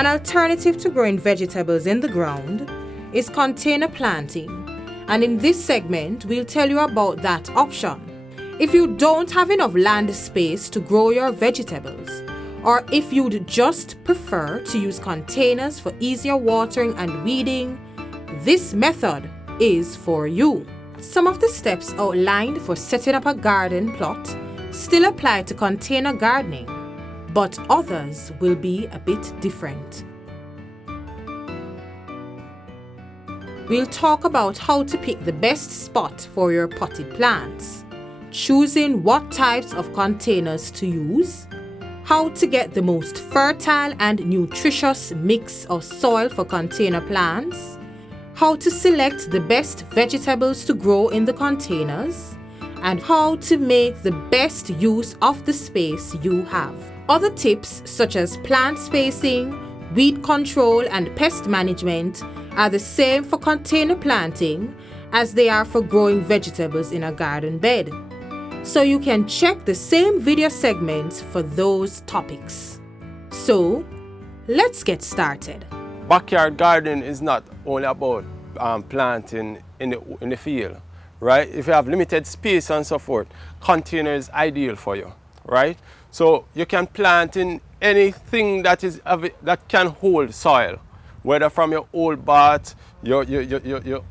An alternative to growing vegetables in the ground is container planting, and in this segment we'll tell you about that option. If you don't have enough land space to grow your vegetables, or if you'd just prefer to use containers for easier watering and weeding, this method is for you. Some of the steps outlined for setting up a garden plot still apply to container gardening, but others will be a bit different. We'll talk about how to pick the best spot for your potted plants, choosing what types of containers to use, how to get the most fertile and nutritious mix of soil for container plants, how to select the best vegetables to grow in the containers, and how to make the best use of the space you have. Other tips such as plant spacing, weed control, and pest management are the same for container planting as they are for growing vegetables in a garden bed. So you can check the same video segments for those topics. So, let's get started. Backyard gardening is not only about planting in the field, right? If you have limited space and so forth, container is ideal for you, right? So you can plant in anything that can hold soil, whether from your old bath, your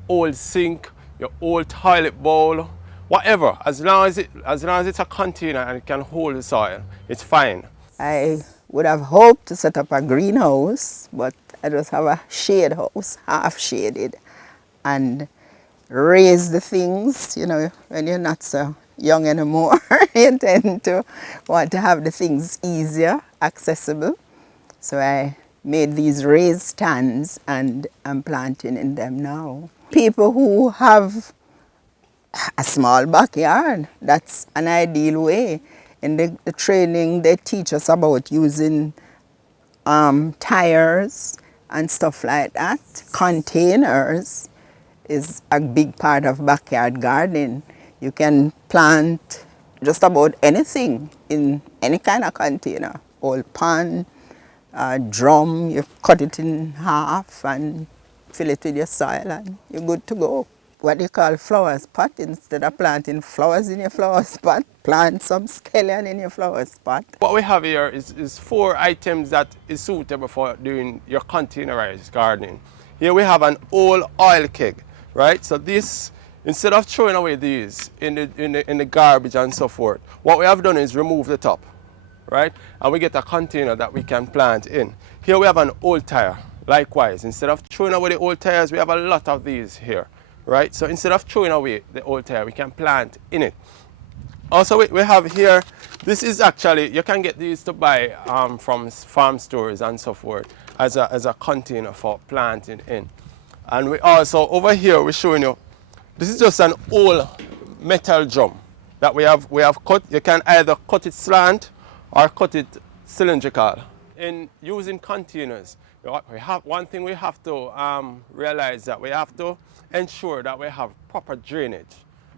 old sink, your old toilet bowl, whatever. As long as it's a container and it can hold the soil, it's fine. I would have hoped to set up a greenhouse, but I just have a shade house, half shaded, and raise the things, you know, when you're not so young anymore. You tend to want to have the things easier, accessible. So I made these raised stands and I'm planting in them now. People who have a small backyard, that's an ideal way. In the training, they teach us about using tires and stuff like that. Containers is a big part of backyard gardening. You can plant just about anything in any kind of container. Old pan, drum, you cut it in half and fill it with your soil and you're good to go. What you call flowers pot, instead of planting flowers in your flowers pot, plant some scallion in your flowers pot. What we have here is 4 items that is suitable for doing your containerized gardening. Here we have an old oil keg, right? So this, instead of throwing away these in the garbage and so forth, what we have done is remove the top, right? And we get a container that we can plant in. Here we have an old tire. Likewise, instead of throwing away the old tires, we have a lot of these here. Right? So instead of throwing away the old tire, we can plant in it. Also, we have here, this is actually, you can get these to buy from farm stores and so forth as a container for planting in. And we also, over here, we're showing you, this is just an old metal drum that we have cut. You can either cut it slant or cut it cylindrical. In using containers, one thing we have to realize that we have to ensure that we have proper drainage,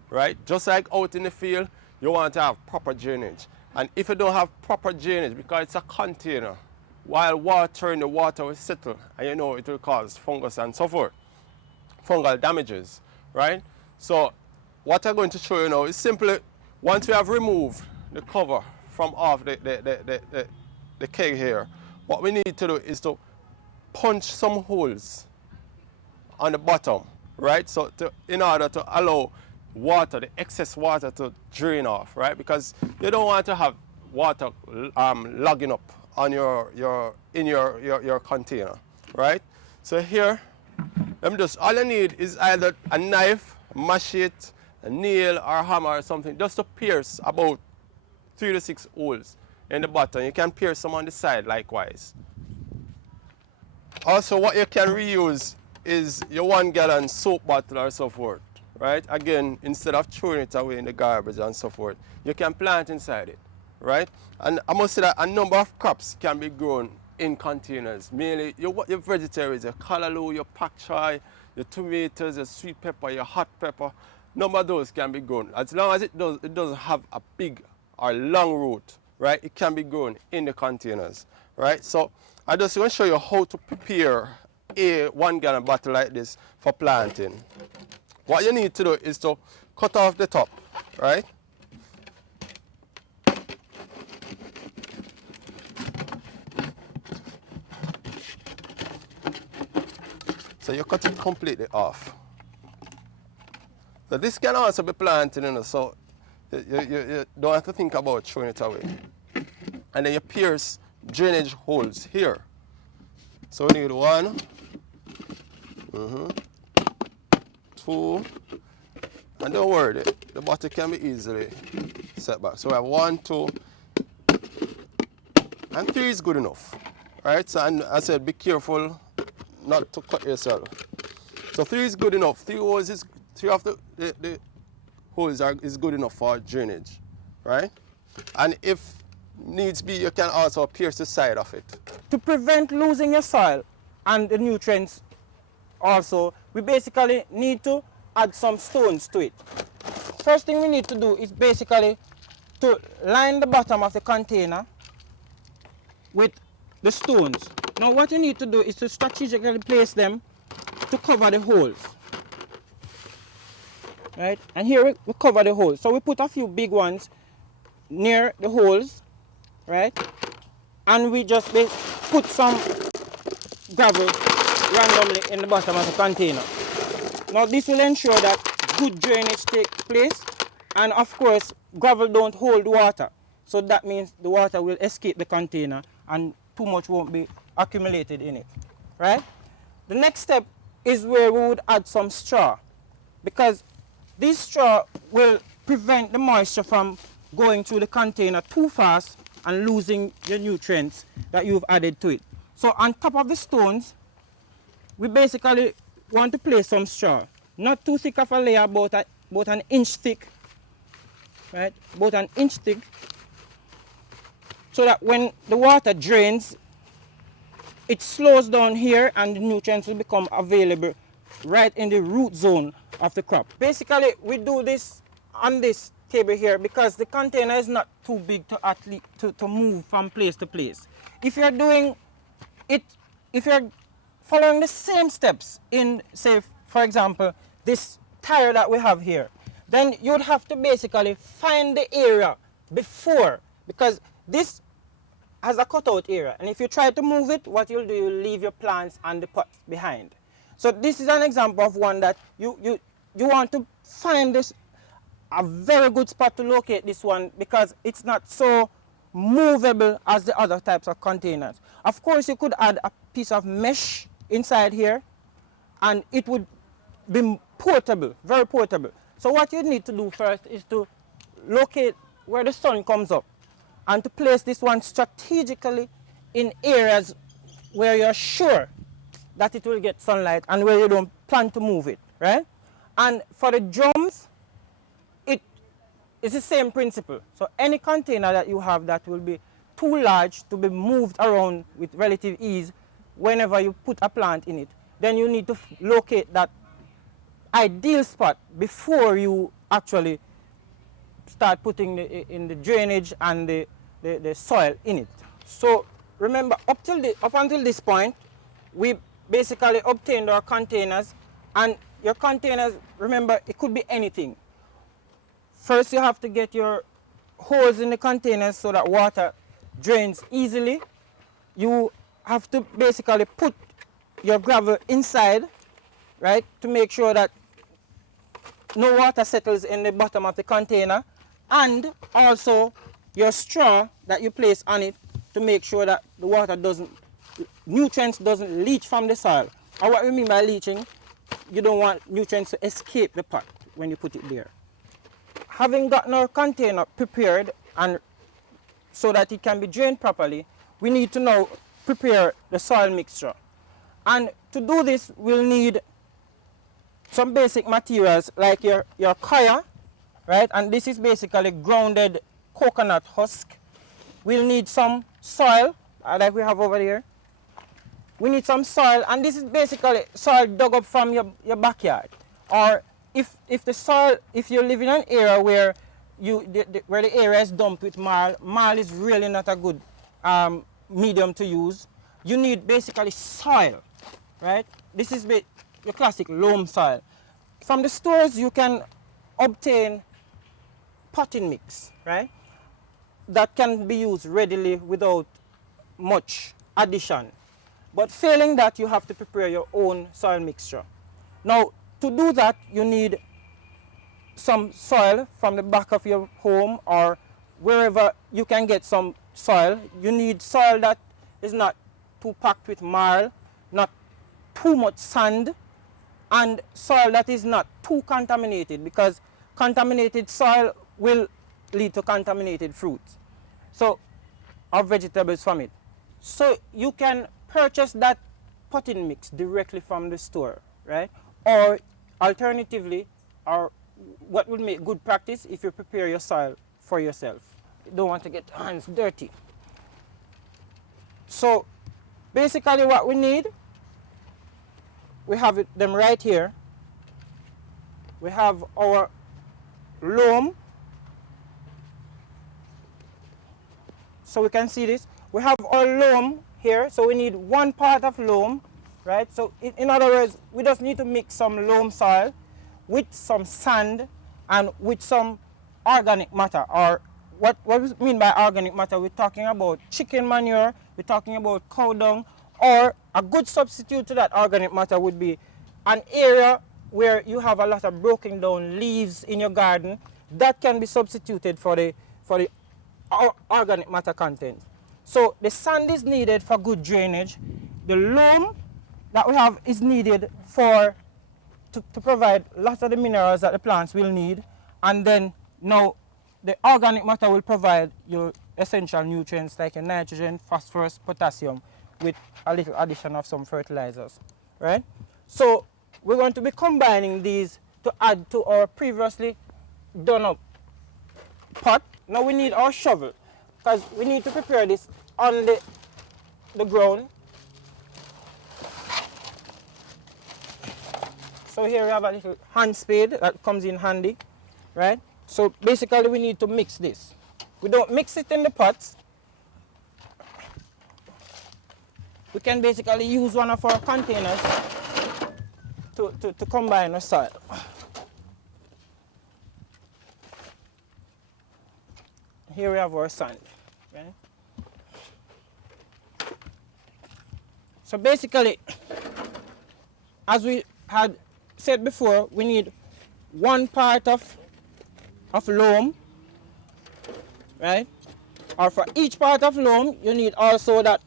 right? Just like out in the field, you want to have proper drainage. And if you don't have proper drainage, because it's a container, while watering, the water will settle, and you know it will cause fungus and so forth, fungal damages, right? So what I'm going to show you now is simply, once we have removed the cover from off the keg here, what we need to do is to punch some holes on the bottom, right? So in order to allow water, the excess water, to drain off, right? Because you don't want to have water logging up on your container, right? So here, all you need is either a knife, a machete, a nail or a hammer or something, just to pierce about 3 to 6 holes in the bottom. You can pierce some on the side likewise. Also, what you can reuse is your 1-gallon soap bottle or so forth, right? Again, instead of throwing it away in the garbage and so forth, you can plant inside it, right? And I must say that a number of crops can be grown in containers. Mainly your vegetables, your callaloo, your pak choi, your tomatoes, your sweet pepper, your hot pepper. Number of those can be grown. As long as it doesn't have a big or long root, right? It can be grown in the containers, right? So I just want to show you how to prepare a 1 gallon bottle like this for planting. What you need to do is to cut off the top, right? So you cut it completely off. So this can also be planted, you know, so you don't have to think about throwing it away. And then you pierce drainage holes here. So we need 1, 2, and don't worry, the bottle can be easily set back. So we have 1, 2, and 3 is good enough, right? So, and I said, be careful not to cut yourself. So 3 is good enough. 3 holes is 3 of the holes is good enough for drainage, right? And if needs be, you can also pierce the side of it. To prevent losing your soil and the nutrients also, we basically need to add some stones to it. First thing we need to do is basically to line the bottom of the container with the stones. Now what you need to do is to strategically place them to cover the holes. Right? And here we cover the holes. So we put a few big ones near the holes, right? And we just put some gravel randomly in the bottom of the container. Now this will ensure that good drainage takes place, and of course gravel don't hold water. So that means the water will escape the container and too much won't be accumulated in it, right? The next step is where we would add some straw, because this straw will prevent the moisture from going through the container too fast and losing the nutrients that you've added to it. So on top of the stones, we basically want to place some straw. Not too thick of a layer, about an inch thick, right? About an inch thick, so that when the water drains, it slows down here and the nutrients will become available right in the root zone of the crop. Basically, we do this on this table here because the container is not too big to move from place to place. If you're doing it, if you're following the same steps in, say, for example, this tire that we have here, then you'd have to basically find the area before, because this has a cutout area, and if you try to move it, what you'll do, you'll leave your plants and the pots behind. So this is an example of one that you want to find this a very good spot to locate this one, because it's not so movable as the other types of containers. Of course, you could add a piece of mesh inside here and it would be portable, very portable. So what you need to do first is to locate where the sun comes up and to place this one strategically in areas where you're sure that it will get sunlight and where you don't plan to move it, right? And for the drums, it's the same principle. So any container that you have that will be too large to be moved around with relative ease whenever you put a plant in it, then you need to locate that ideal spot before you actually start putting in the drainage and the soil in it. So remember, up until this point, we basically obtained our containers, and your containers, remember, it could be anything. First, you have to get your holes in the containers so that water drains easily. You have to basically put your gravel inside, right, to make sure that no water settles in the bottom of the container, and also your straw that you place on it to make sure that the water nutrients doesn't leach from the soil. And what we mean by leaching, you don't want nutrients to escape the pot when you put it there. Having gotten our container prepared and so that it can be drained properly, we need to now prepare the soil mixture. And to do this, we'll need some basic materials like your kaya, right? And this is basically grounded coconut husk. We'll need some soil, like we have over here. We need some soil, and this is basically soil dug up from your backyard. Or if you live in an area where where the area is dumped with marl is really not a good medium to use. you need basically soil, right? This is your classic loam soil. From the stores, you can obtain potting mix, right? That can be used readily without much addition. But failing that, you have to prepare your own soil mixture. Now, to do that, you need some soil from the back of your home or wherever you can get some soil. You need soil that is not too packed with marl, not too much sand, and soil that is not too contaminated, because contaminated soil will lead to contaminated fruits, so, or vegetables from it. So you can purchase that potting mix directly from the store, right? Or alternatively, or what would make good practice, if you prepare your soil for yourself. You don't want to get your hands dirty. So basically what we need, we have them right here. We have our loam. So we can see this. We have our loam here, so we need 1 part of loam, right? So in other words, we just need to mix some loam soil with some sand and with some organic matter. Or what we mean by organic matter, we're talking about chicken manure, we're talking about cow dung, or a good substitute to that organic matter would be an area where you have a lot of broken down leaves in your garden. That can be substituted for the organic matter content. So the sand is needed for good drainage. The loam that we have is needed to provide lots of the minerals that the plants will need. And then now the organic matter will provide your essential nutrients like your nitrogen, phosphorus, potassium, with a little addition of some fertilizers, right? So we're going to be combining these to add to our previously done up pot. Now we need our shovel, because we need to prepare this on the ground. So here we have a little hand spade that comes in handy, right? So basically we need to mix this. We don't mix it in the pots. We can basically use one of our containers to combine the soil. Here we have our sand, right? So basically, as we had said before, we need 1 part of loam, right? Or for each part of loam, you need also that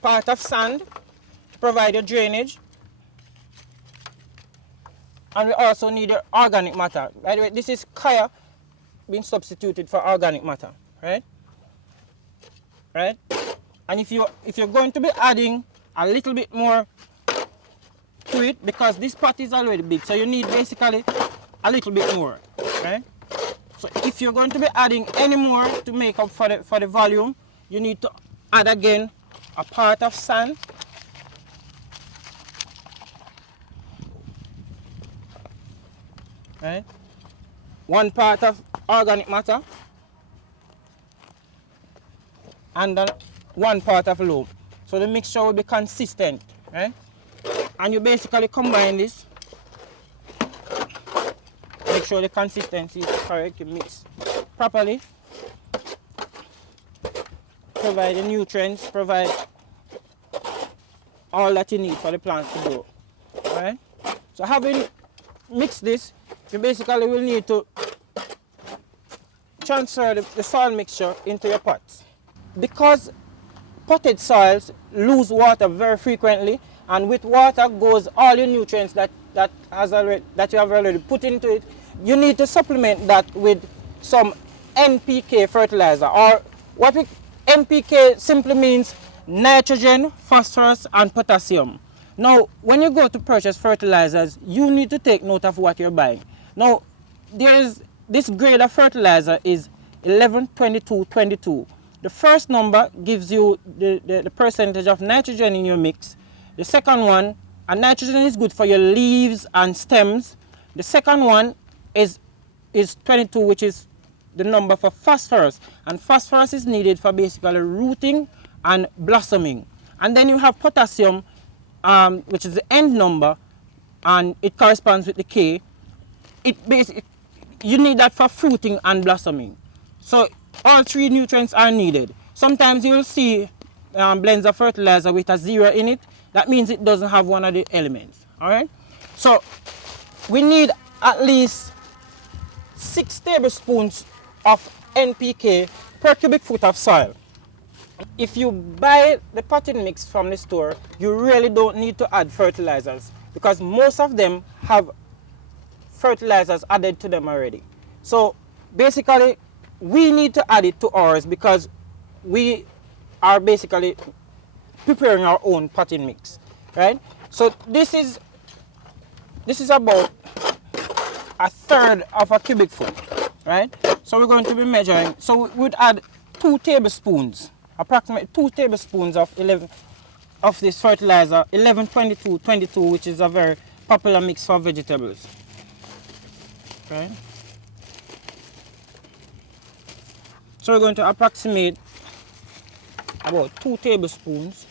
part of sand to provide your drainage. And we also need your organic matter. By the way, this is kaya being substituted for organic matter, right? Right? And if you're going to be adding a little bit more to it, because this pot is already big, so you need basically a little bit more, right? So if you're going to be adding any more to make up for the volume, you need to add again a part of sand, right? 1 part of organic matter, and then 1 part of loam. So the mixture will be consistent, right? And you basically combine this. Make sure the consistency is correct, you mix properly. Provide the nutrients, provide all that you need for the plant to grow, right? So having mixed this, you basically will need to transfer the soil mixture into your pots. Because potted soils lose water very frequently, and with water goes all your nutrients that you have already put into it. You need to supplement that with some NPK fertilizer, or NPK simply means nitrogen, phosphorus, and potassium. Now, when you go to purchase fertilizers, you need to take note of what you're buying. Now, this grade of fertilizer is 11-22-22. The first number gives you the percentage of nitrogen in your mix. The second one, and nitrogen is good for your leaves and stems. The second one is 22, which is the number for phosphorus. And phosphorus is needed for basically rooting and blossoming. And then you have potassium, which is the end number, and it corresponds with the K. You need that for fruiting and blossoming. So all three nutrients are needed. Sometimes you'll see blends of fertilizer with a 0 in it. That means it doesn't have one of the elements. All right. So we need at least 6 tablespoons of NPK per cubic foot of soil. If you buy the potting mix from the store, you really don't need to add fertilizers because most of them have fertilizers added to them already. So basically, we need to add it to ours because we are basically preparing our own potting mix, right? So this is about 1/3 of a cubic foot, right? So we're going to be measuring. So we would add 2 tablespoons, approximately 2 tablespoons of this fertilizer, 11-22-22, which is a very popular mix for vegetables. Okay. So we're going to approximate about 2 tablespoons.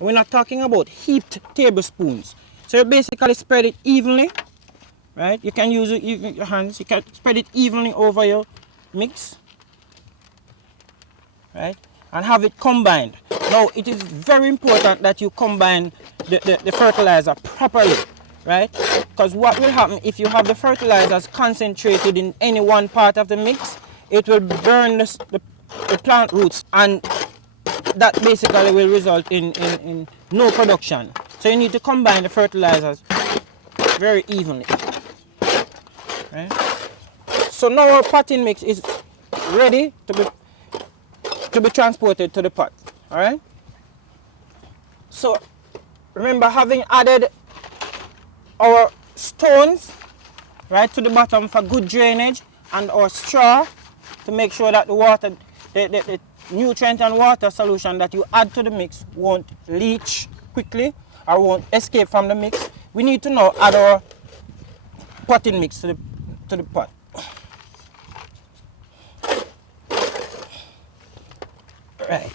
We're not talking about heaped tablespoons. So you basically spread it evenly, right? You can use your hands. You can spread it evenly over your mix, right? And have it combined. Now, it is very important that you combine the fertilizer properly, right? Because what will happen if you have the fertilizers concentrated in any one part of the mix, it will burn the plant roots, and that basically will result in no production. So you need to combine the fertilizers very evenly. Right? So now our potting mix is ready to be transported to the pot. All right. So remember, having added our stones right to the bottom for good drainage, and our straw to make sure that the water, the nutrient and water solution that you add to the mix won't leach quickly or won't escape from the mix. We need to now add our potting mix to the pot. Right.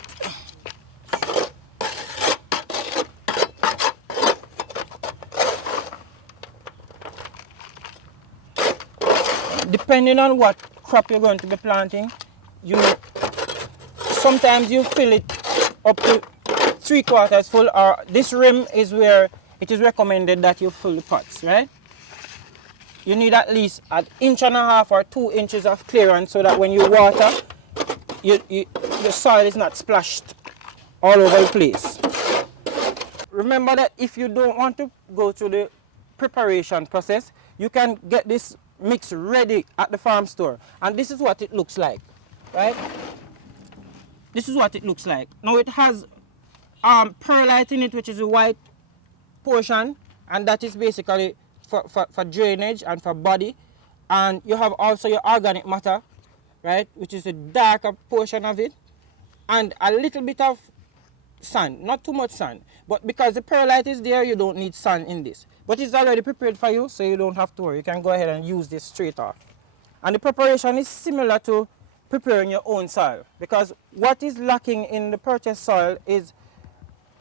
Depending on what crop you're going to be planting, sometimes you fill it up to 3/4 full, or this rim is where it is recommended that you fill the pots, right? You need at least 1.5 or 2 inches of clearance so that when you water, the soil is not splashed all over the place. Remember that if you don't want to go through the preparation process, you can get this mix ready at the farm store, and this is what it looks like, right? This is what it looks like. Now it has perlite in it, which is a white portion, and that is basically for drainage and for body. And you have also your organic matter, right, which is a darker portion of it, and a little bit of sun, not too much sun, but because the perlite is there, you don't need sun in this. But it's already prepared for you, so you don't have to worry. You can go ahead and use this straight off. And the preparation is similar to preparing your own soil, because what is lacking in the purchased soil is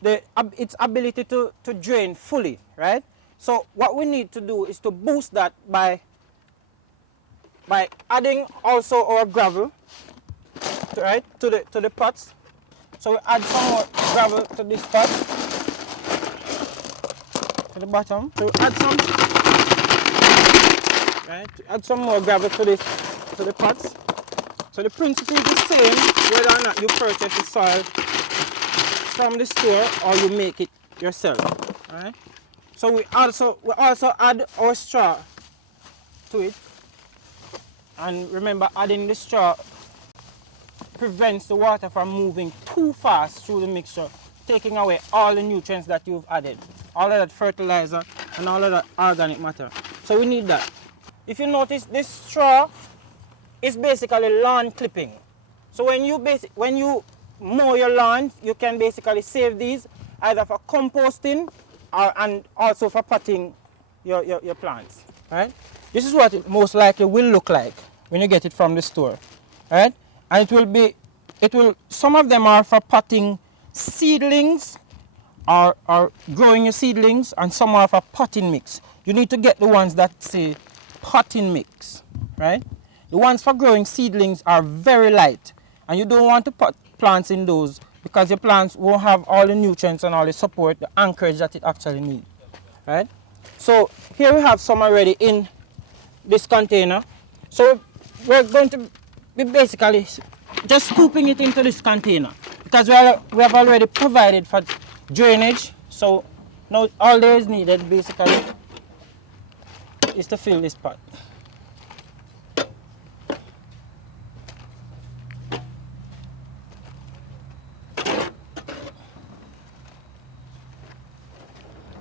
its ability to drain fully, right? So what we need to do is to boost that by adding also our gravel, right, to the pots. So we add some more gravel to this pot, to the bottom. So we add some more gravel to the pots. So the principle is the same whether or not you purchase the soil from the store or you make it yourself. Right? So we also add our straw to it. And remember, adding the straw prevents the water from moving too fast through the mixture, taking away all the nutrients that you've added, all of that fertilizer and all of that organic matter. So we need that. If you notice, this straw is basically lawn clipping. So when you mow your lawn, you can basically save these either for composting and also for potting your plants. Right? This is what it most likely will look like when you get it from the store, right? And some of them are for potting seedlings or growing your seedlings, and some are for potting mix. You need to get the ones that say potting mix, right? The ones for growing seedlings are very light, and you don't want to put plants in those because your plants won't have all the nutrients and all the support, the anchorage that it actually needs, right? So here we have some already in this container. So we're going to be basically just scooping it into this container because we have already provided for drainage. So now all there is needed basically is to fill this pot.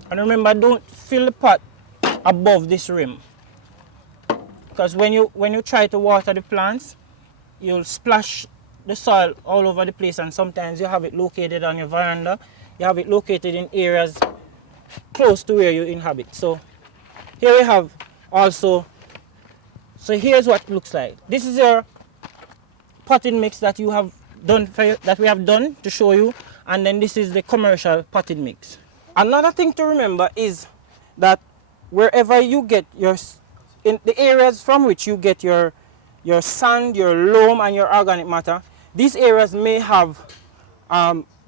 And remember, don't fill the pot above this rim, because when you try to water the plants, you'll splash the soil all over the place, and sometimes you have it located on your veranda, you have it located in areas close to where you inhabit. So here we have also, so here's what it looks like. This is your potting mix that you have done that we have done to show you, and then this is the commercial potting mix. Another thing to remember is that wherever you get in the areas from which you get your sand, your loam, and your organic matter, these areas may have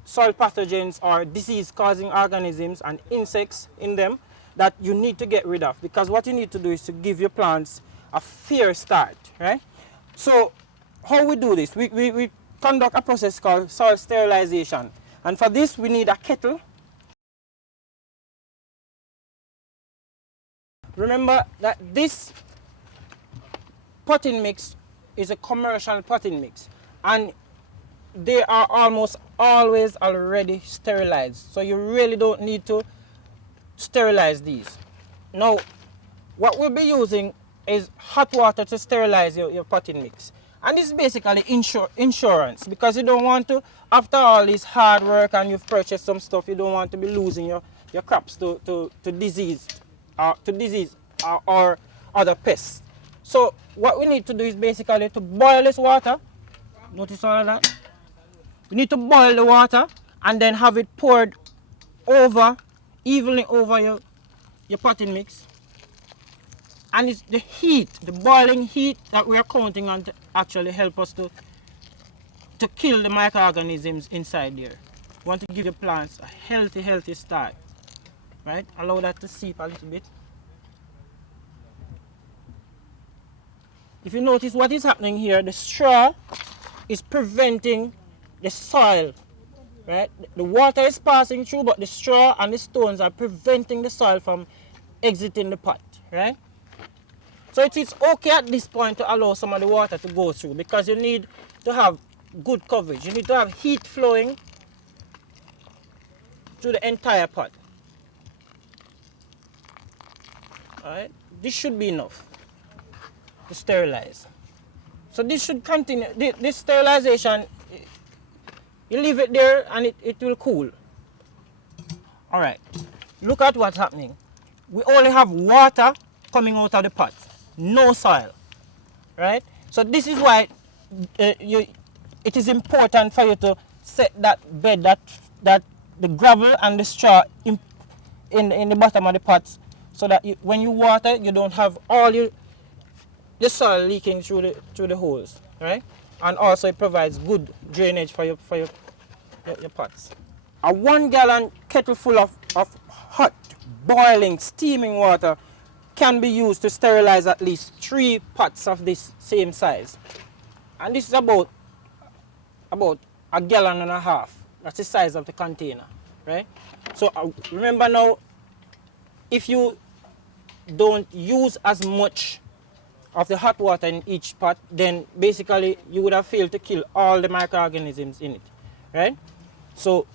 soil pathogens or disease-causing organisms and insects in them that you need to get rid of, because what you need to do is to give your plants a fair start, right? So how we do this? We conduct a process called soil sterilization, and for this we need a kettle. Remember that this potting mix is a commercial potting mix, and they are almost always already sterilized, so you really don't need to sterilize these. Now, what we'll be using is hot water to sterilize your potting mix, and this is basically insurance, because you don't want to, after all this hard work and you've purchased some stuff, you don't want to be losing your crops to disease or other pests. So what we need to do is basically to boil this water. Notice all of that? We need to boil the water and then have it poured evenly over your potting mix. And it's the heat, the boiling heat, that we are counting on to actually help us to kill the microorganisms inside there. We want to give your plants a healthy start. Right? Allow that to seep a little bit. If you notice what is happening here, the straw is preventing the soil, right? The water is passing through, but the straw and the stones are preventing the soil from exiting the pot, right? So it is okay at this point to allow some of the water to go through, because you need to have good coverage. You need to have heat flowing through the entire pot. All right, this should be enough to sterilize. So this should continue. This sterilization, you leave it there and it will cool. All right, look at what's happening. We only have water coming out of the pot, no soil, right? So this is why it is important for you to set that bed, that the gravel and the straw in the bottom of the pots, so that when you water, you don't have all the soil leaking through the holes, right? And also it provides good drainage for your pots. A 1 gallon kettle full of hot, boiling, steaming water can be used to sterilize at least 3 pots of this same size. And this is about 1.5 gallons. That's the size of the container, right? So remember now, if you don't use as much of the hot water in each pot, then basically you would have failed to kill all the microorganisms in it, right? So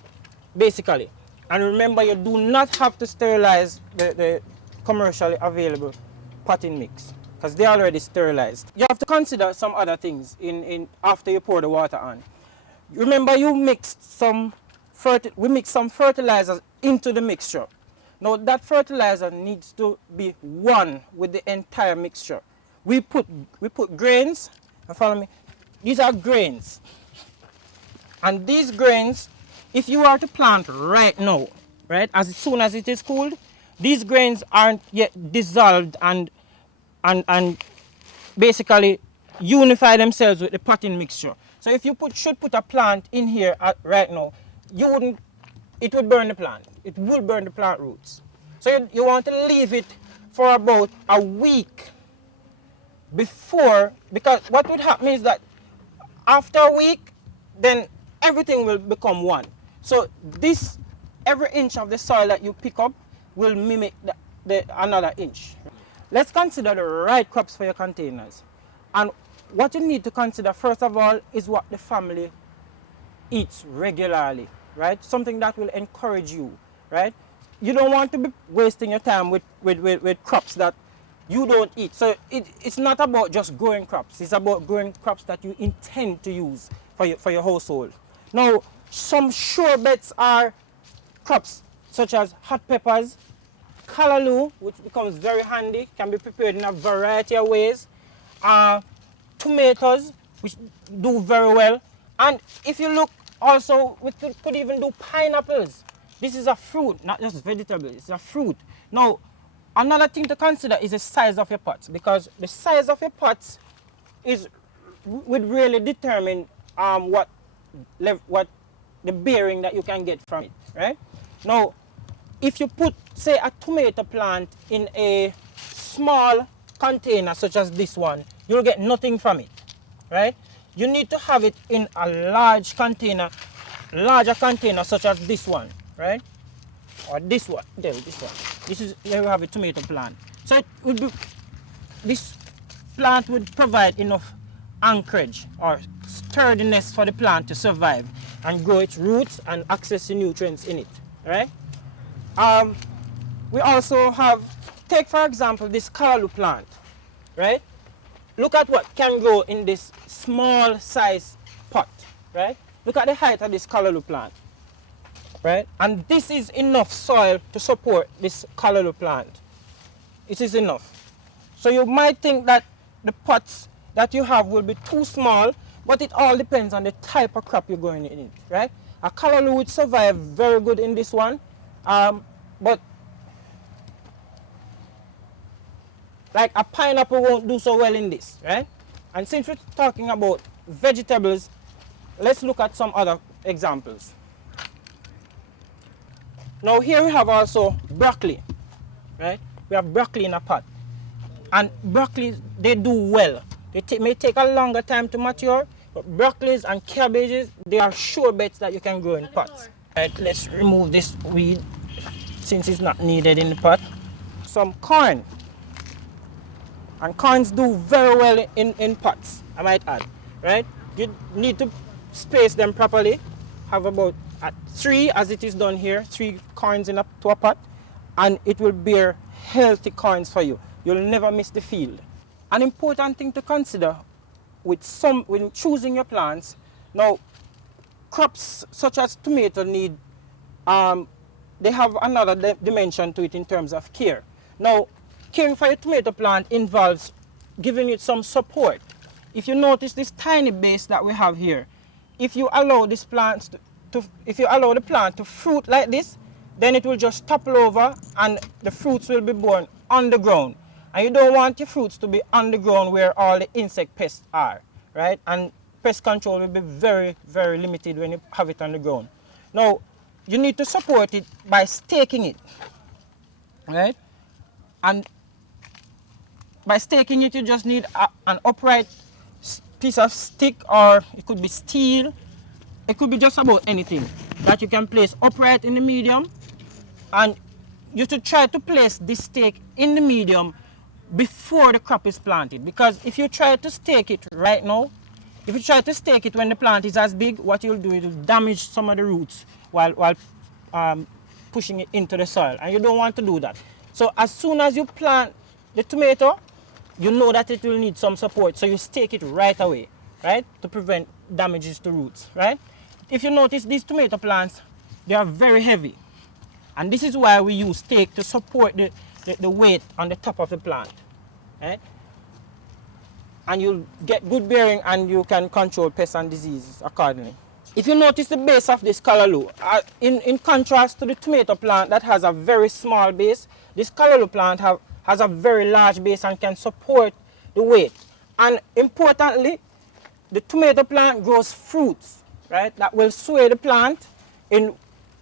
basically, and remember, you do not have to sterilize the commercially available potting mix, because they're already sterilized. You have to consider some other things after you pour the water on. Remember, we mixed some fertilizers into the mixture. Now that fertilizer needs to be one with the entire mixture. we put grains, follow me, these are grains. And these grains, if you are to plant right now, right, as soon as it is cooled, these grains aren't yet dissolved and basically unify themselves with the potting mixture. So if you should put a plant in here right now, it would burn the plant. It will burn the plant roots. So you want to leave it for about a week before, because what would happen is that after a week, then everything will become one. So every inch of the soil that you pick up will mimic another inch. Let's consider the right crops for your containers. And what you need to consider first of all is what the family eats regularly, right? Something that will encourage you, right? You don't want to be wasting your time with crops that you don't eat. So it's not about just growing crops. It's about growing crops that you intend to use for your household. Now, some sure bets are crops such as hot peppers, callaloo, which becomes very handy, can be prepared in a variety of ways, tomatoes, which do very well. And if you look also, we could even do pineapples. This is a fruit, not just vegetable, it's a fruit. Now, another thing to consider is the size of your pots, because the size of your pots would really determine what the bearing that you can get from it, right? Now, if you put, say, a tomato plant in a small container such as this one, you'll get nothing from it, right? You need to have it in a larger container such as this one, right? Or this one, this one. Here you have a tomato plant. So this plant would provide enough anchorage or sturdiness for the plant to survive and grow its roots and access the nutrients in it, right? We also have, take for example this callaloo plant, right? Look at what can grow in this small size pot, right? Look at the height of this callaloo plant, right? And this is enough soil to support this callaloo plant. It is enough. So you might think that the pots that you have will be too small, but it all depends on the type of crop you're growing in it, right? A callaloo would survive very good in this one, but like a pineapple won't do so well in this, right? And since we're talking about vegetables, let's look at some other examples. Now here we have also broccoli, right? We have broccoli in a pot. And broccoli, they do well. They may take a longer time to mature, but broccolis and cabbages, they are sure bets that you can grow in pots. Right, let's remove this weed since it's not needed in the pot. Some corn. And corns do very well in pots, I might add, right? You need to space them properly. Have about 3, as it is done here, 3 corns to a pot, and it will bear healthy corns for you. You'll never miss the field. An important thing to consider when choosing your plants, now crops such as tomato need, they have another dimension to it in terms of care. Now, caring for your tomato plant involves giving it some support. If you notice this tiny base that we have here, if you allow this plant if you allow the plant to fruit like this, then it will just topple over and the fruits will be born on the ground. And you don't want your fruits to be on the ground where all the insect pests are, right? And pest control will be very, very limited when you have it on the ground. Now, you need to support it by staking it, right? And by staking it, you just need an upright piece of stick, or it could be steel. It could be just about anything that you can place upright in the medium. And you should try to place this stake in the medium before the crop is planted. Because if you try to stake it right now, if you try to stake it when the plant is as big, what you'll do is you'll damage some of the roots while pushing it into the soil. And you don't want to do that. So as soon as you plant the tomato, you know that it will need some support. So you stake it right away, right? To prevent damages to roots, right? If you notice, these tomato plants, they are very heavy. And this is why we use stake to support the weight on the top of the plant, right? and you'll get good bearing and you can control pests and diseases accordingly. If you notice the base of this callaloo, in contrast to the tomato plant that has a very small base, this callaloo plant has a very large base and can support the weight. And importantly, the tomato plant grows fruits, right, that will sway the plant in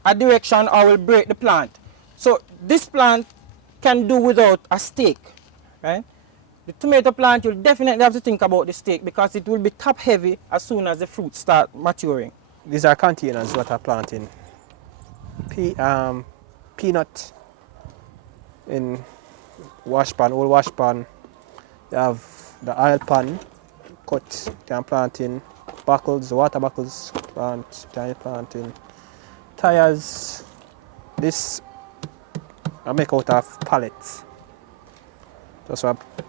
a direction or will break the plant. So this plant can do without a stake, right? The tomato plant, you'll definitely have to think about the stake because it will be top heavy as soon as the fruits start maturing. These are containers what I'm planting. Peanut in wash pan, old wash pan. You have the oil pan, cut, can plant in. Buckles, water buckles, can plant in. Tires, this I make out of pallets. That's what I'm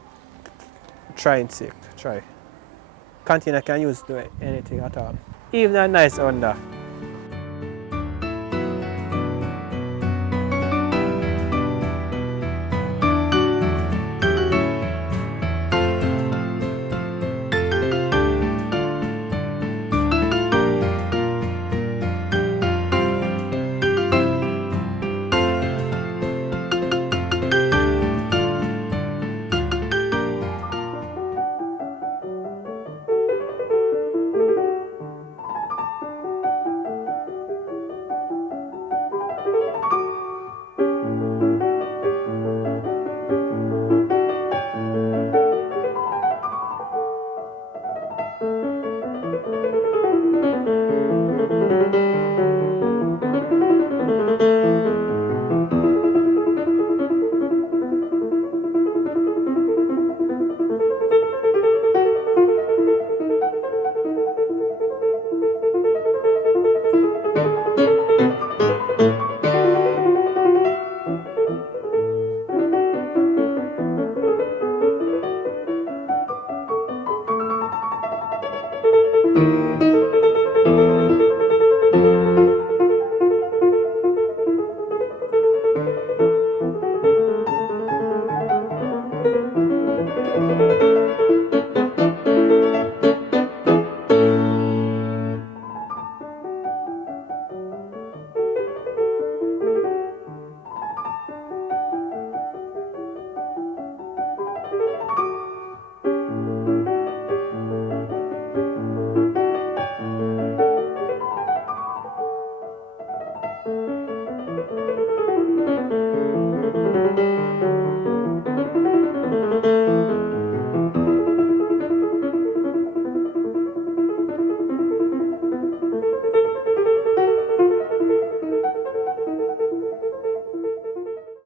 trying to try. Container can use to anything at all. Even a nice under.